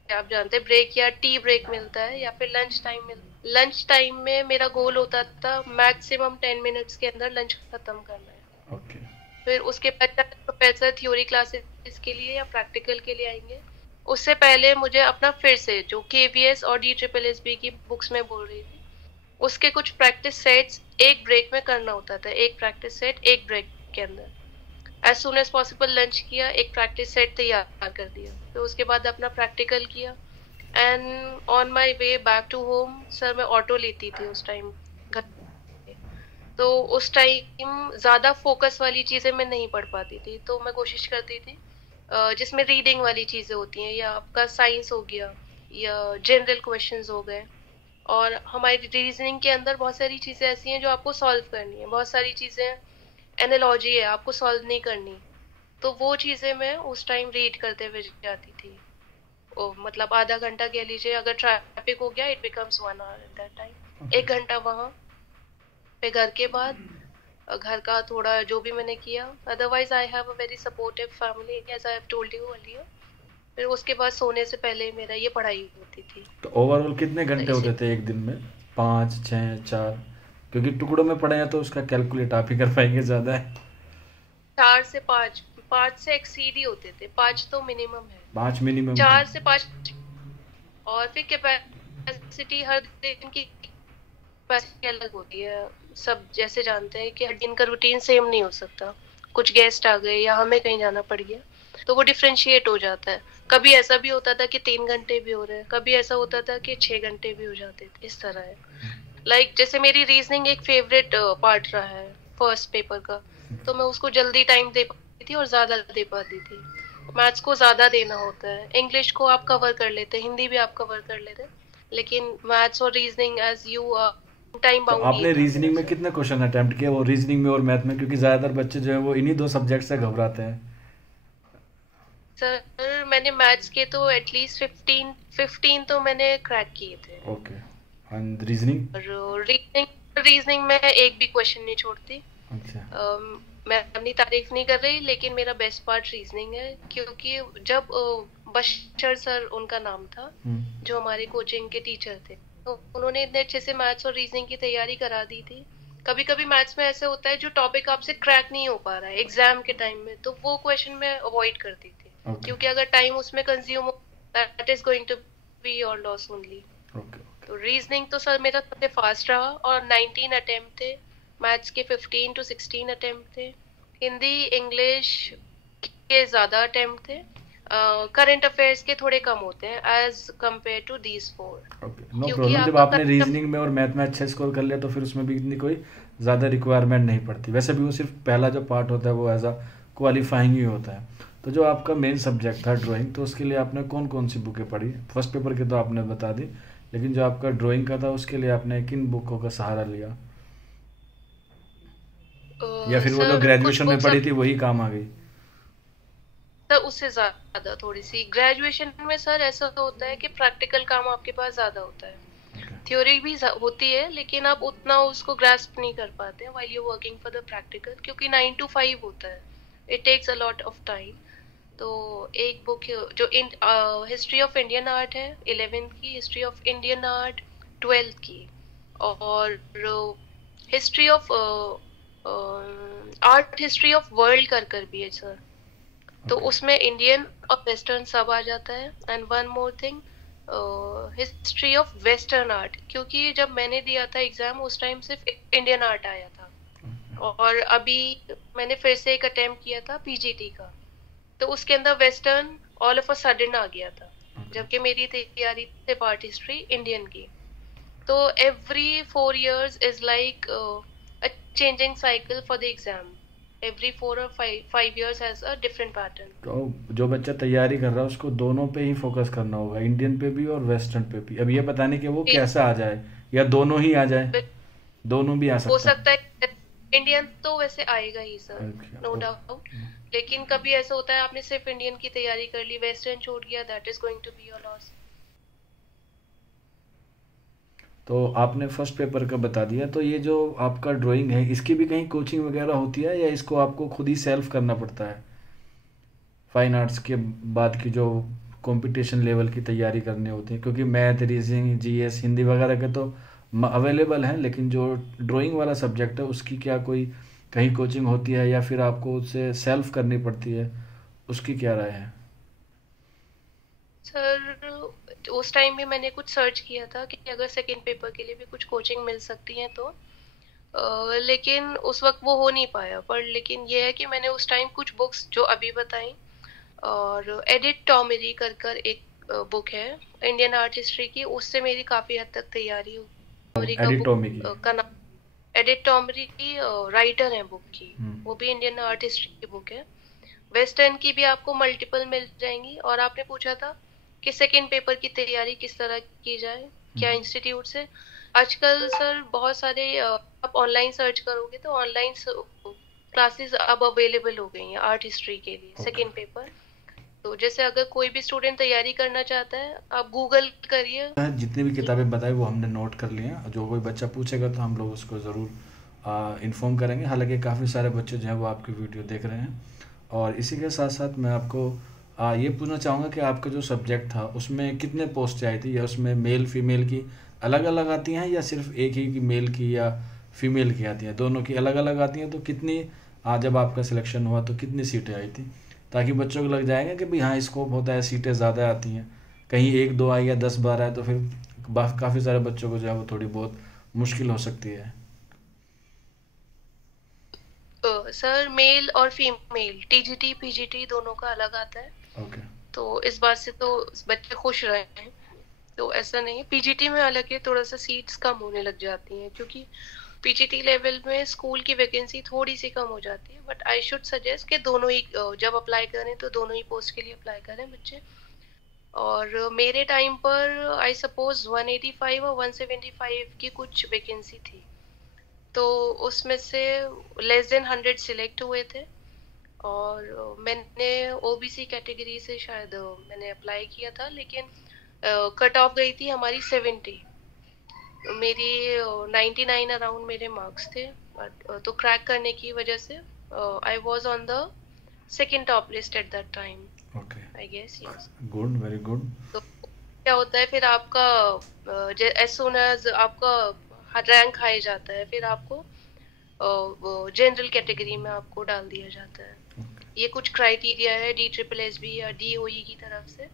आप जानते हैं ब्रेक या टी ब्रेक मिलता है या फिर लंच टाइम लंच टाइम में मेरा गोल होता था मैक्सिमम 10 मिनट्स के अंदर लंच खत्म करना है। ओके। फिर उसके बाद प्रोफेसर थ्योरी क्लासेस के लिए या प्रैक्टिकल के लिए आएंगे, उससे पहले मुझे अपना फिर से जो केवीएस और DSSB की बुक्स में बोल रही थी, उसके कुछ प्रैक्टिस सेट्स एक ब्रेक में करना होता था। एक प्रैक्टिस सेट एक ब्रेक के अंदर, as soon as possible lunch किया, एक प्रैक्टिस सेट तैयार कर दिया, फिर उसके बाद अपना प्रैक्टिकल किया। And on my way back to home, sir मैं ऑटो लेती थी उस टाइम घर पे। तो उस टाइम ज़्यादा फोकस वाली चीज़ें मैं नहीं पढ़ पाती थी, तो मैं कोशिश करती थी जिसमें रीडिंग वाली चीज़ें होती हैं, या आपका साइंस हो गया, या जनरल क्वेश्चंस हो गए। और हमारी रीजनिंग के अंदर बहुत सारी चीज़ें ऐसी हैं जो आपको सॉल्व करनी है, बहुत सारी चीज़ें एनालॉजी है, आपको सॉल्व नहीं करनी। तो वो चीज़ें मैं उस टाइम रीड करते हुए जाती थी। मतलब आधा घंटा कह लीजिए, अगर ट्रैफिक हो गया it becomes 1 hour eight that time. 1 घंटा वहाँ पे, घर के बाद घर का थोड़ा जो भी मैंने किया। Otherwise I have a very supportive family as I have told you earlier. फिर उसके बाद सोने से पहले मेरा ये पढ़ाई होती थी। तो ओवरऑल कितने तो घंटे इसी होते थे एक दिन में? 5, 6, 4? क्योंकि टुकड़ों में पढ़े हैं तो उसका कैलकुलेट आप ही कर पाएंगे, ज़्यादा है। 4 से 5, 5 से एक्सीड ही होते थे, 5 तो मिनिमम है। 5 मिनिमम था। 4 से 5। और फिर कैपेसिटी हर दिन की कैपेसिटी अलग होती है। सब जैसे जानते हैं कि हर दिन का रूटीन सेम नहीं हो सकता, कुछ गेस्ट आ गए या हमें कहीं जाना पड़ गया, तो वो डिफ्रेंशिएट हो जाता है। कभी ऐसा भी होता था कि 3 घंटे भी हो रहे हैं, कभी ऐसा होता था कि 6 घंटे भी हो जाते थे, इस तरह है। लाइक जैसे मेरी रीजनिंग एक फेवरेट पार्ट रहा है फर्स्ट पेपर का, तो मैं उसको जल्दी टाइम दे पाती थी और ज्यादा दे पाती थी। मैथ्स को ज्यादा देना होता है, इंग्लिश को आप कवर कर लेते हैं, हिंदी भी आप कवर कर लेते हैं, लेकिन मैथ्स और रीजनिंग एज यू टाइम तो बाउंड ही आपने था मेरा रीजनिंग में सर। कितने क्वेश्चन अटेम्प्ट किए, वो रीजनिंग में और मैथ में? क्योंकि ज़्यादातर बच्चे जो है वो इन्हीं दो सब्जेक्ट से घबराते हैं। सर मैंने मैथ्स के तो एटलीस्ट 15 तो मैंने क्रैक किए थे। ओके। And reasoning? और रीजनिंग में एक भी क्वेश्चन नहीं छोड़ती। अच्छा। मैं अपनी तारीफ नहीं कर रही, लेकिन मेरा बेस्ट पार्ट रीजनिंग है। क्योंकि जब बशर सर उनका नाम था, जो हमारे कोचिंग के टीचर थे, तो उन्होंने इतने अच्छे से मैथ्स और रीजनिंग की तैयारी करा दी थी। कभी कभी मैथ्स में ऐसे होता है जो टॉपिक आपसे क्रैक नहीं हो पा रहा है एग्जाम के टाइम में, तो वो क्वेश्चन मैं अवॉइड करती थी। ओके, क्योंकि अगर टाइम उसमें कंज्यूम हो, that is going to be your loss only. Okay, तो रीजनिंग तो सर मेरा सबसे फास्ट रहा, और 19 अटेम्प्ट थे, मैथ्स के 15 to 16 अटेम्प्ट थे, हिंदी इंग्लिश के ज़्यादा अटेम्प्ट थे, करंट अफेयर्स के थोड़े कम होते हैं as compare to these 4। Okay, no क्योंकि प्रॉब्लम। जब आपका आपने रीजनिंग में और मैथ में अच्छा स्कोर कर लिया तो फिर उसमें भी इतनी कोई ज़्यादा रिक्वायरमेंट नहीं पड़ती। वैसे भी वो सिर्फ पहला जो पार्ट होता है वो एज अ क्वालिफाइंग ही होता है। तो जो आपका मेन सब्जेक्ट था ड्राइंग, तो उसके लिए आपने कौन कौन सी बुकें पढ़ी? फर्स्ट पेपर की तो आपने बता दी, लेकिन जो आपका ड्राइंग का था उसके लिए आपने किन बुकों का सहारा लिया, या फिर वो जो सर कुछ ग्रेजुएशन में बुक्स पढ़ी थी वही काम आ गई? सर उससे ज़्यादा थोड़ी सी, ग्रेजुएशन में सर ऐसा होता है कि प्रैक्टिकल काम आपके पास ज़्यादा होता है, Okay. थ्योरी भी होती है लेकिन आप उतना उसको ग्रास्प नहीं कर पाते हैं while you working for the practical, क्योंकि 9 to 5 होता है, it takes a lot of time. तो एक बुक जो हिस्ट्री ऑफ इंडियन आर्ट है 11th की, history of Indian art 12th की, और history of art history of world कर भी है सर। तो Okay. उसमें इंडियन और वेस्टर्न सब आ जाता है। And one more thing, history of western art, क्योंकि जब मैंने दिया था एग्जाम उस टाइम सिर्फ इंडियन आर्ट आया था, और अभी मैंने फिर से एक अटेम्प्ट किया था पीजीटी का, तो उसके अंदर western all of a sudden आ गया था, जबकि मेरी तैयारी थी आर्ट हिस्ट्री इंडियन की। तो every 4 years is like a changing cycle for the exam, every 4 or 5 years has a different pattern। तो जो बच्चा तैयारी कर रहा है उसको दोनों पे ही फोकस करना होगा, इंडियन पे भी और वेस्टर्न पे भी। अब ये पता नहीं कि वो कैसा आ जाए या दोनों ही आ जाए, दोनों भी आ हो सकता है। सकता है इंडियन तो वैसे आएगा ही sir, Okay, no okay. Doubt, लेकिन कभी ऐसा होता है आपने सिर्फ इंडियन की तैयारी कर ली, वेस्टर्न छूट गया, that is going to be your loss. तो आपने फर्स्ट पेपर का बता दिया, तो ये जो आपका ड्राइंग है इसकी भी कहीं कोचिंग वगैरह होती है या इसको आपको खुद ही सेल्फ करना पड़ता है? फाइन आर्ट्स के बाद की जो कंपटीशन लेवल की तैयारी करनी होती है, क्योंकि मैथ रीजनिंग जीएस हिंदी वगैरह के तो अवेलेबल हैं, लेकिन जो ड्राइंग वाला सब्जेक्ट है उसकी क्या कोई कहीं कोचिंग होती है या फिर आपको उससे सेल्फ करनी पड़ती है? उसकी क्या राय है? सर उस टाइम भी मैंने कुछ सर्च किया था कि अगर सेकंड पेपर के लिए भी कुछ कोचिंग मिल सकती है तो, लेकिन उस वक्त वो हो नहीं पाया। पर लेकिन ये है कि मैंने उस टाइम कुछ बुक्स जो अभी बताई, और एडिट टॉमरी कर एक बुक है इंडियन आर्ट हिस्ट्री की, उससे मेरी काफ़ी हद तक तैयारी हुई। टॉमरी का एडिटोमी की? बुक का नाम एडिट टॉमरी की राइटर है बुक की, हम्म। वो भी इंडियन आर्ट हिस्ट्री की बुक है। वेस्टर्न की भी आपको मल्टीपल मिल जाएंगी। और आपने पूछा था कि सेकंड पेपर की तैयारी किस तरह की जाए, क्या इंस्टीट्यूट से। आजकल सर बहुत सारे आप ऑनलाइन सर्च करोगे तो ऑनलाइन क्लासेस अब अवेलेबल हो गई हैं आर्ट हिस्ट्री के लिए सेकंड पेपर। तो जैसे अगर कोई भी स्टूडेंट तैयारी करना चाहता है, आप गूगल करिए। जितनी भी किताबें बताई वो हमने नोट कर लिए हैं, जो कोई बच्चा पूछेगा तो हम लोग उसको ज़रूर इन्फॉर्म करेंगे। हालांकि काफ़ी सारे बच्चे जो हैं वो आपकी वीडियो देख रहे हैं। और इसी के साथ साथ मैं आपको ये पूछना चाहूँगा कि आपका जो सब्जेक्ट था उसमें कितने पोस्ट आई थी, या उसमें मेल फीमेल की अलग अलग आती हैं या सिर्फ एक ही की मेल की या फीमेल की आती हैं? दोनों की अलग अलग आती हैं। तो कितनी जब आपका सिलेक्शन हुआ तो कितनी सीटें आई थी, ताकि बच्चों को लग जाएगा कि भाई हाँ स्कोप होता है, सीटें ज़्यादा आती हैं। कहीं 1-2 आई या 10-12 आए तो फिर काफ़ी सारे बच्चों को जो है वो थोड़ी बहुत मुश्किल हो सकती है। सर मेल और फीमेल टीजीटी पीजीटी दोनों का अलग आता है। ओके। तो इस बात से तो बच्चे खुश रहे हैं। तो ऐसा नहीं, पीजीटी में हालांकि थोड़ा सा सीट्स कम होने लग जाती हैं, क्योंकि पीजीटी लेवल में स्कूल की वैकेंसी थोड़ी सी कम हो जाती है। बट आई शुड सजेस्ट कि दोनों ही जब अप्लाई करें तो दोनों ही पोस्ट के लिए अप्लाई करें बच्चे। और मेरे टाइम पर आई सपोज 185 और 175 की कुछ वैकेंसी थी, तो उसमें से लेस देन 100 सिलेक्ट हुए थे। और मैंने ओबीसी कैटेगरी से शायद मैंने अप्लाई किया था, लेकिन कट ऑफ गई थी हमारी 70। मेरी 99 अराउंड मेरे मार्क्स थे। तो क्रैक करने की वजह से I was on the second top list at that time. Okay, I guess yes. Good, very good. तो क्या होता है फिर आपका एज सून एज आपका रैंक हाई जाता है, फिर आपको जनरल कैटेगरी में आपको डाल दिया जाता है। ये कुछ क्राइटेरिया है DSSB या DOE की तरफ से,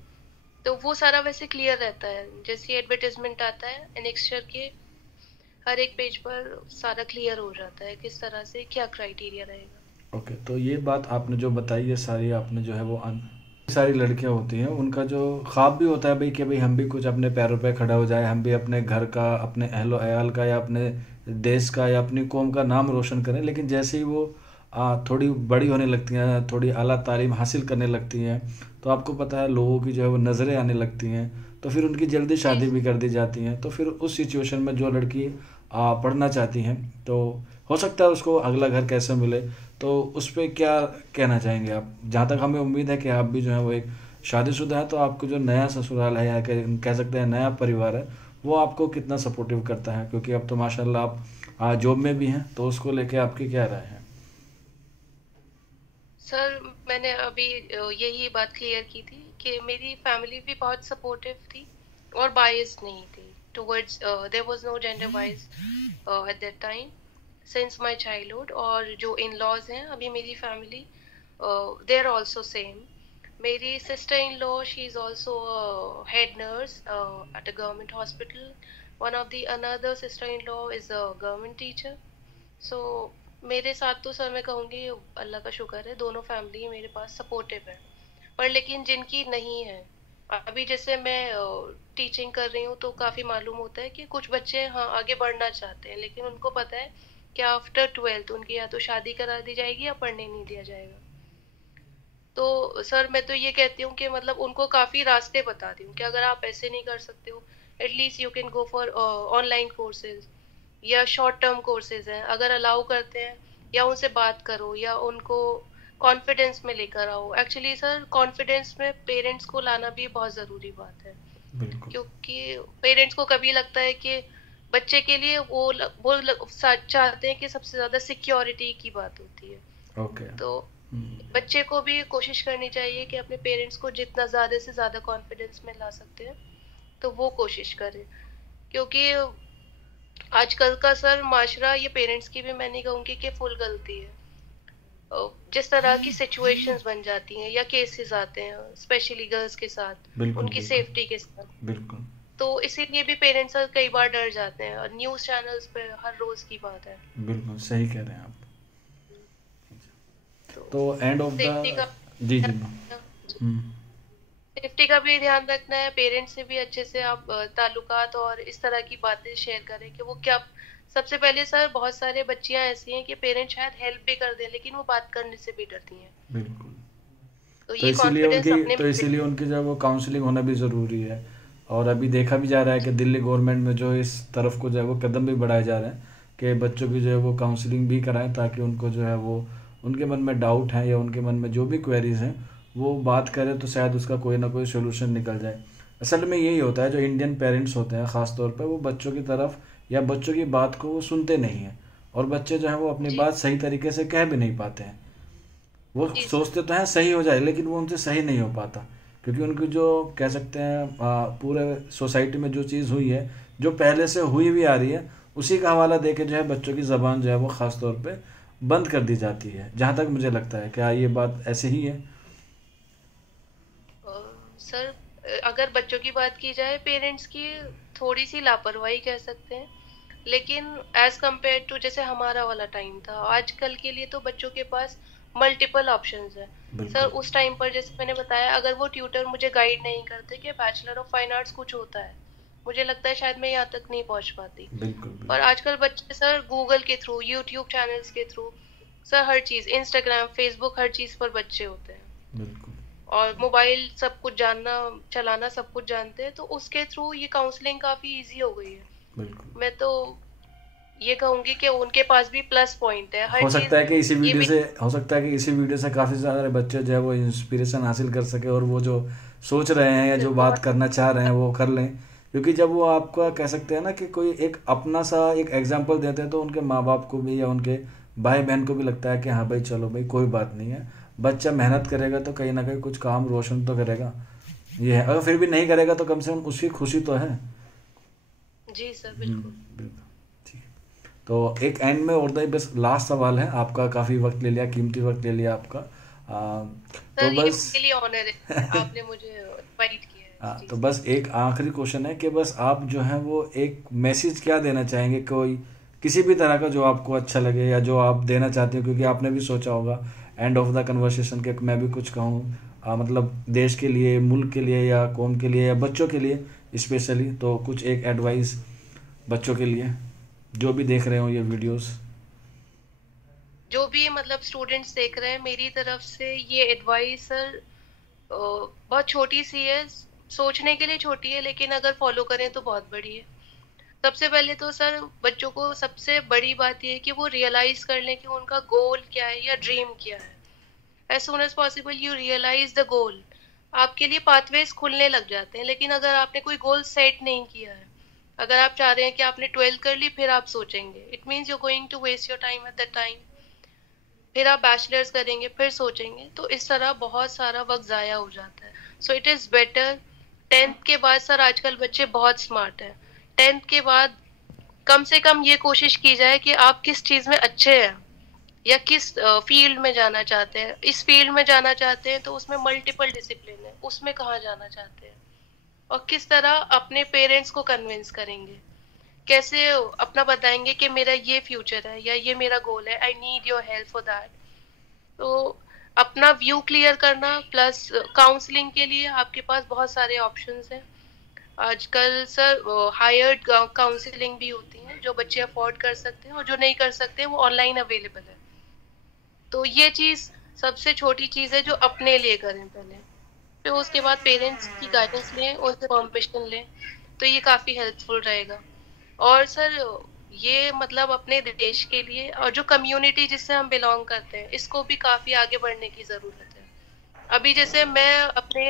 तो वो सारा वैसे क्लियर रहता है। जैसे एडवर्टाइजमेंट आता है एनेक्स्चर के हर एक पेज पर सारा क्लियर हो जाता है किस तरह से क्या क्राइटेरिया रहेगा। ओके, तो ये बात आपने जो बताई है सारी, आपने जो है वो सारी लड़कियां होती हैं उनका जो ख्वाब भी होता है भाई कि भाई हम भी कुछ अपने पैरों पे खड़ा हो जाए, हम भी अपने घर का, अपने अहलो अयाल का या अपने देश का या अपनी कौम का नाम रोशन करें। लेकिन जैसे ही वो थोड़ी बड़ी होने लगती हैं, थोड़ी आला तालीम हासिल करने लगती हैं, तो आपको पता है लोगों की जो है वो नज़रें आने लगती हैं, तो फिर उनकी जल्दी जी शादी भी कर दी जाती हैं। तो फिर उस सिचुएशन में जो लड़की पढ़ना चाहती हैं, तो हो सकता है उसको अगला घर कैसे मिले, तो उस पर क्या कहना चाहेंगे आप? जहाँ तक हमें उम्मीद है कि आप भी जो है वो एक शादीशुदा है, तो आपको जो नया ससुराल है या कह सकते हैं नया परिवार है, वो आपको कितना सपोर्टिव करता है? क्योंकि अब तो माशाल्लाह आप जॉब में भी हैं, तो उसको लेके आपकी क्या राय है? सर, मैंने अभी यही बात क्लियर की थी कि मेरी फैमिली भी बहुत सपोर्टिव थी और बायस्ड नहीं थी towards, there was no gender bias at that time since my childhood. और जो इन लॉज हैं अभी मेरी family, they are also same. मेरी sister in law, she is also head nurse at a government hospital. One of the another sister in law is a government teacher. So मेरे साथ तो sir मैं कहूँगी अल्लाह का शुक्र है, दोनों फैमिली मेरे पास सपोर्टिव है। पर लेकिन जिनकी नहीं है, अभी जैसे मैं टीचिंग कर रही हूँ तो काफ़ी मालूम होता है कि कुछ बच्चे हाँ आगे बढ़ना चाहते हैं, लेकिन उनको पता है कि आफ्टर 12th उनकी या तो शादी करा दी जाएगी या पढ़ने नहीं दिया जाएगा। तो सर मैं तो ये कहती हूँ कि मतलब उनको काफ़ी रास्ते बताती हूँ कि अगर आप ऐसे नहीं कर सकते हो, at least you can go for online courses या शॉर्ट टर्म कोर्सेज हैं अगर अलाउ करते हैं, या उनसे बात करो या उनको कॉन्फिडेंस में लेकर आओ। एक्चुअली सर कॉन्फिडेंस में पेरेंट्स को लाना भी बहुत ज़रूरी बात है, बिल्कुल। क्योंकि पेरेंट्स को कभी लगता है कि बच्चे के लिए चाहते हैं कि सबसे ज़्यादा सिक्योरिटी की बात होती है। ओके। तो बच्चे को भी कोशिश करनी चाहिए कि अपने पेरेंट्स को जितना ज़्यादा से ज़्यादा कॉन्फिडेंस में ला सकते हैं तो वो कोशिश करें, क्योंकि आजकल का सर माशरा, ये पेरेंट्स की भी मैं नहीं कहूँगी कि फुल गलती है। जिस तरह की सिचुएशंस बन जाती हैं या केसेस आते हैं स्पेशली गर्ल्स के साथ, बिल्कुल उनकी बिल्कुल सेफ्टी के साथ, बिल्कुल। तो इसीलिए भी पेरेंट्स कई बार डर जाते हैं। और न्यूज़ चैनल्स पे हर रोज़ की बात है। बिल्कुल सही कह रहे हैं आप। तो तो एंड ऑफ सेफ्टी द, का जी जी। सेफ्टी का भी ध्यान रखना है। पेरेंट्स से भी अच्छे से आप ताल्लुकात और इस तरह की बातें शेयर करें कि वो क्या। सबसे पहले सर बहुत सारे बच्चियां ऐसी हैं कि पेरेंट्स शायद हेल्प भी कर दें लेकिन वो बात करने से भी डरती हैं। बिल्कुल। तो तो ये इसीलिए कॉन्फिडेंस उनकी अपने तो इसीलिए उनकी जो है वो काउंसलिंग होना भी ज़रूरी है। और अभी देखा भी जा रहा है कि दिल्ली गवर्नमेंट में जो इस तरफ को जो है वो कदम भी बढ़ाए जा रहे हैं कि बच्चों की जो है वो काउंसलिंग भी कराएं, ताकि उनको जो है वो उनके मन में डाउट है या उनके मन में जो भी क्वेरीज हैं वो बात करें, तो शायद उसका कोई ना कोई सोल्यूशन निकल जाए। असल में यही होता है, जो इंडियन पेरेंट्स होते हैं ख़ास तौर पर, वो बच्चों की तरफ या बच्चों की बात को वो सुनते नहीं हैं, और बच्चे जो हैं वो अपनी जी बात सही तरीके से कह भी नहीं पाते हैं। वो जी सर। सोचते तो हैं सही हो जाए, लेकिन वो उनसे सही नहीं हो पाता, क्योंकि उनकी जो कह सकते हैं पूरे सोसाइटी में जो चीज़ हुई है, जो पहले से हुई भी आ रही है, उसी का हवाला दे के जो है बच्चों की ज़बान जो है वो ख़ास तौर पे बंद कर दी जाती है। जहाँ तक मुझे लगता है, क्या ये बात ऐसे ही है? सर अगर बच्चों की बात की जाए, पेरेंट्स की थोड़ी सी लापरवाही कह सकते हैं, लेकिन एज कम्पेयर टू जैसे हमारा वाला टाइम था, आजकल के लिए तो बच्चों के पास मल्टीपल ऑप्शंस है। सर बिल्कुल उस टाइम पर जैसे मैंने बताया, अगर वो ट्यूटर मुझे गाइड नहीं करते कि बैचलर ऑफ फाइन आर्ट्स कुछ होता है, मुझे लगता है शायद मैं यहाँ तक नहीं पहुँच पाती। बिल्कुल और बिल्कुल आजकल बच्चे सर गूगल के थ्रू, यूट्यूब चैनल्स के थ्रू, सर हर चीज़, इंस्टाग्राम, फेसबुक, हर चीज़ पर बच्चे होते हैं। बिल्कुल और मोबाइल सब कुछ जानना, चलाना सब कुछ जानते हैं, तो उसके थ्रू ये काउंसलिंग काफ़ी इजी हो गई है। बिल्कुल। मैं तो ये कहूँगी कि उनके पास भी प्लस पॉइंट है हर हो चीज़। सकता है कि इसी ये वीडियो भी से हो सकता है कि इसी वीडियो से काफ़ी सारे बच्चे जो है वो इंस्पिरेशन हासिल कर सके, और वो जो सोच रहे हैं या जो बात बहुत करना चाह रहे हैं वो कर लें। क्योंकि जब वो आपका कह सकते हैं ना कि कोई एक अपना सा एक एग्जाम्पल देते हैं, तो उनके माँ बाप को भी या उनके भाई बहन को भी लगता है कि हाँ भाई चलो भाई कोई बात नहीं है, बच्चा मेहनत करेगा तो कहीं ना कहीं कुछ काम रोशन तो करेगा। ये है, अगर फिर भी नहीं करेगा तो कम से कम उसकी खुशी तो है। जी सर बिल्कुल। बिल्कुल। ठीक है, तो एक एंड में और बस लास्ट सवाल है आपका, काफ़ी वक्त ले लिया, कीमती वक्त ले लिया आपका। तो सर ये बस मेरे लिए ऑनर है, आपने मुझे इनवाइट किया है। हाँ, जी तो सर। बस एक आखिरी क्वेश्चन है कि बस आप जो है वो एक मैसेज क्या देना चाहेंगे, कोई किसी भी तरह का जो आपको अच्छा लगे या जो आप देना चाहते हो, क्योंकि आपने भी सोचा होगा एंड ऑफ द कन्वर्सेशन के मैं भी कुछ कहूँ, मतलब देश के लिए, मुल्क के लिए या कौम के लिए या बच्चों के लिए स्पेशली, तो कुछ एक एडवाइस बच्चों के लिए जो भी देख रहे हो ये वीडियोस। जो भी मतलब स्टूडेंट्स देख रहे हैं, मेरी तरफ से ये एडवाइस सर बहुत छोटी सी है, सोचने के लिए छोटी है, लेकिन अगर फॉलो करें तो बहुत बड़ी है। सबसे पहले तो सर बच्चों को सबसे बड़ी बात ये है कि वो रियलाइज कर लें कि उनका गोल क्या है या ड्रीम क्या है। As soon as possible you realize the goal, आपके लिए पाथवेज खुलने लग जाते हैं। लेकिन अगर आपने कोई गोल सेट नहीं किया है, अगर आप चाह रहे हैं कि आपने 12 कर ली फिर आप सोचेंगे, it means you going to waste your time at the time. फिर आप बैचलर्स करेंगे फिर सोचेंगे, तो इस तरह बहुत सारा वक्त ज़ाया हो जाता है। So it is better, 10th के बाद सर आजकल बच्चे बहुत स्मार्ट हैं, 10th के बाद कम से कम ये कोशिश की जाए कि आप किस चीज़ में अच्छे हैं या किस फील्ड में जाना चाहते हैं। इस फील्ड में जाना चाहते हैं तो उसमें मल्टीपल डिसिप्लिन है, उसमें कहाँ जाना चाहते हैं और किस तरह अपने पेरेंट्स को कन्विंस करेंगे, कैसे अपना बताएंगे कि मेरा ये फ्यूचर है या ये मेरा गोल है, I need your help for that. तो अपना व्यू क्लियर करना प्लस काउंसलिंग के लिए आपके पास बहुत सारे ऑप्शंस हैं आजकल सर। हायर्ड काउंसलिंग भी होती हैं जो बच्चे अफोर्ड कर सकते हैं, और जो नहीं कर सकते हैं वो ऑनलाइन अवेलेबल है। तो ये चीज़ सबसे छोटी चीज़ है जो अपने लिए करें पहले, फिर उसके बाद पेरेंट्स की गाइडेंस लें, उनसे परमिशन लें, तो ये काफ़ी हेल्पफुल रहेगा। और सर ये मतलब अपने देश के लिए और जो कम्युनिटी जिससे हम बिलोंग करते हैं, इसको भी काफ़ी आगे बढ़ने की ज़रूरत है। अभी जैसे मैं अपने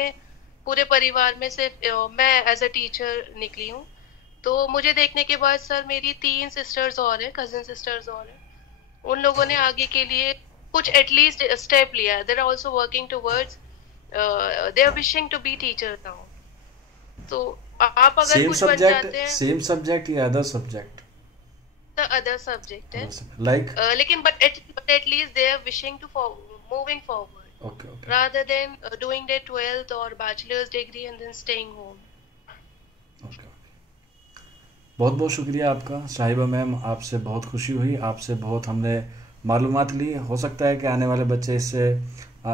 पूरे परिवार में से मैं एज अ टीचर निकली हूँ, तो मुझे देखने के बाद सर मेरी 3 सिस्टर्स और हैं, कज़न सिस्टर्स और हैं। उन लोगों ने आगे के लिए कुछ एटलीस्ट स्टेप लिया है, they are also working towards, they are wishing to be teacher now. तो आप अगर सेम कुछ बन सब्जेक्ट, जाते हैं, सेम सब्जेक्ट या other subject? The other subject है, अदर सब्जेक्ट लाइक? लेकिन but at least they are wishing to moving forward okay okay rather than doing their 12th or bachelor's degree and then staying home. Okay. बहुत बहुत शुक्रिया आपका Shahiba ma'am, आपसे बहुत खुशी हुई, आपसे बहुत हमने मालूमात ली। हो सकता है कि आने वाले बच्चे इससे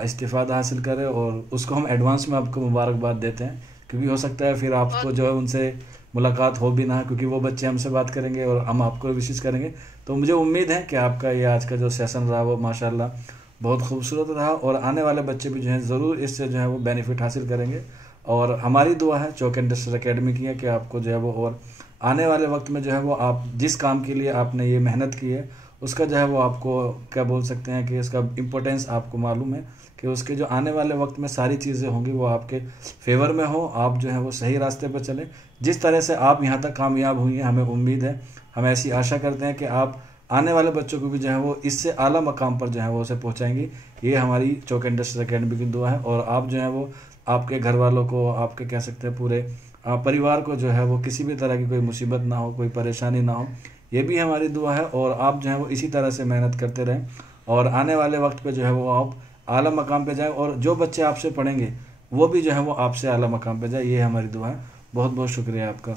इस्तिफ़ादा हासिल करें, और उसको हम एडवांस में आपको मुबारकबाद देते हैं, क्योंकि हो सकता है फिर और आपको जो है उनसे मुलाकात हो भी ना, क्योंकि वो बच्चे हमसे बात करेंगे और हम आपको विशिश करेंगे। तो मुझे उम्मीद है कि आपका ये आज का जो सेशन रहा वो माशाल्लाह बहुत खूबसूरत रहा, और आने वाले बच्चे भी जो हैं ज़रूर इससे जो है वो बेनिफिट हासिल करेंगे। और हमारी दुआ है चौक इंडस्ट्रियल अकेडमी की है कि आपको जो है वो और आने वाले वक्त में जो है वो आप जिस काम के लिए आपने ये मेहनत की है उसका जो है वो आपको क्या बोल सकते हैं कि इसका इम्पोर्टेंस आपको मालूम है, कि उसके जो आने वाले वक्त में सारी चीज़ें होंगी वो आपके फेवर में हो, आप जो है वो सही रास्ते पर चलें। जिस तरह से आप यहाँ तक कामयाब हुई हैं, हमें उम्मीद है, हम ऐसी आशा करते हैं कि आप आने वाले बच्चों को भी जो है वो इससे आला मकाम पर जो है वो उसे पहुँचाएंगी। ये हमारी चौक इंडस्ट्रियल अकेडमी की दुआ है, और आप जो है वो आपके घर वालों को, आपके कह सकते हैं पूरे परिवार को जो है वो किसी भी तरह की कोई मुसीबत ना हो, कोई परेशानी ना हो, ये भी हमारी दुआ है। और आप जो है वो इसी तरह से मेहनत करते रहें, और आने वाले वक्त पे जो है वो आप आला मकाम पे जाएं, और जो बच्चे आपसे पढ़ेंगे वो भी जो है वो आपसे आला मकाम पे जाए, ये हमारी दुआ है। बहुत बहुत शुक्रिया आपका।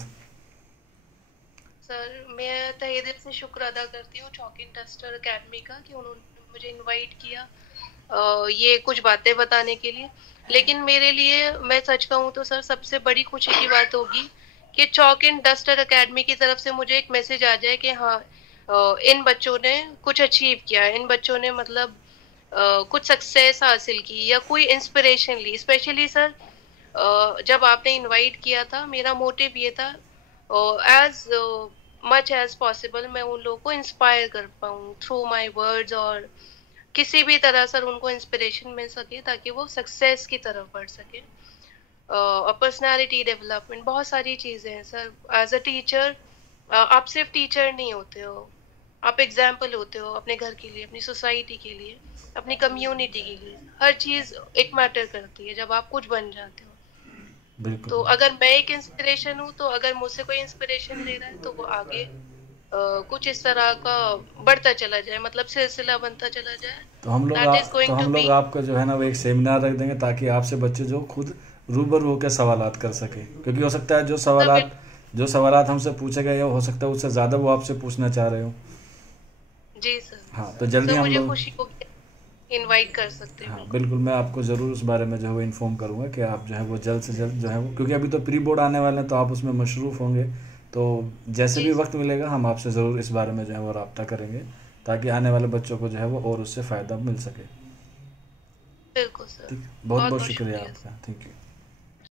सर मैं तहे दिल से शुक्र अदा करती हूँ चौक इंडस्ट्रियल अकेडमी का कि उन्होंने मुझे इनवाइट किया ये कुछ बातें बताने के लिए। लेकिन मेरे लिए मैं सच कहूँ तो सर सबसे बड़ी खुशी की बात होगी कि चौक इंडस्ट्रियल अकेडमी की तरफ से मुझे एक मैसेज आ जाए कि हाँ इन बच्चों ने कुछ अचीव किया है, इन बच्चों ने मतलब कुछ सक्सेस हासिल की या कोई इंस्पिरेशन ली। स्पेशली सर जब आपने इनवाइट किया था, मेरा मोटिव ये था एज मच एज पॉसिबल मैं उन लोगों को इंस्पायर कर पाऊँ थ्रू माय वर्ड्स, और किसी भी तरह सर उनको इंस्पिरेशन मिल सके ताकि वो सक्सेस की तरफ बढ़ सके। और पर्सनालिटी डेवलपमेंट, बहुत सारी चीज़ें हैं सर। एज अ टीचर आप सिर्फ टीचर नहीं होते हो, आप एग्जाम्पल होते हो अपने घर के लिए, अपनी सोसाइटी के लिए, अपनी कम्युनिटी के लिए। हर चीज़ एक मैटर करती है जब आप कुछ बन जाते हो। बिल्कुल। तो अगर मैं एक इंस्पिरेशन हूँ, तो अगर मुझसे कोई इंस्पिरेशन ले रहा है तो वो आगे कुछ इस तरह का बढ़ता चला जाए, मतलब सिलसिला बनता चला जाए। दैट इज तो गोइंग टू हम लोग बी। आपका जो है ना वो एक सेमिनार रख देंगे ताकि आपसे बच्चे जो खुद रूबरू होकर सवालात कर सके, क्योंकि हो सकता है जो सवालात हमसे पूछे गए हो सकता है उससे ज़्यादा वो आपसे पूछना चाह रहे हो। जी सर। हाँ तो जल्दी सर हम मुझे लोग। खुशी होगी, इनवाइट कर सकते हैं हाँ बिल्कुल। बिल्कुल, मैं आपको ज़रूर उस बारे में जो है वो इन्फॉर्म करूँगा कि आप जो है वो जल्द से जल्द जो है वो, क्योंकि अभी तो प्री बोर्ड आने वाले हैं तो आप उसमें मशरूफ़ होंगे। तो जैसे जी भी सर। वक्त मिलेगा हम आपसे ज़रूर इस बारे में जो है वो रब्ता करेंगे ताकि आने वाले बच्चों को जो है वो और उससे फ़ायदा मिल सके। बिल्कुल सर। ठीक, बहुत बहुत बहुत बहुत शुक्रिया शुक्रिया। आपका, थैंक यू।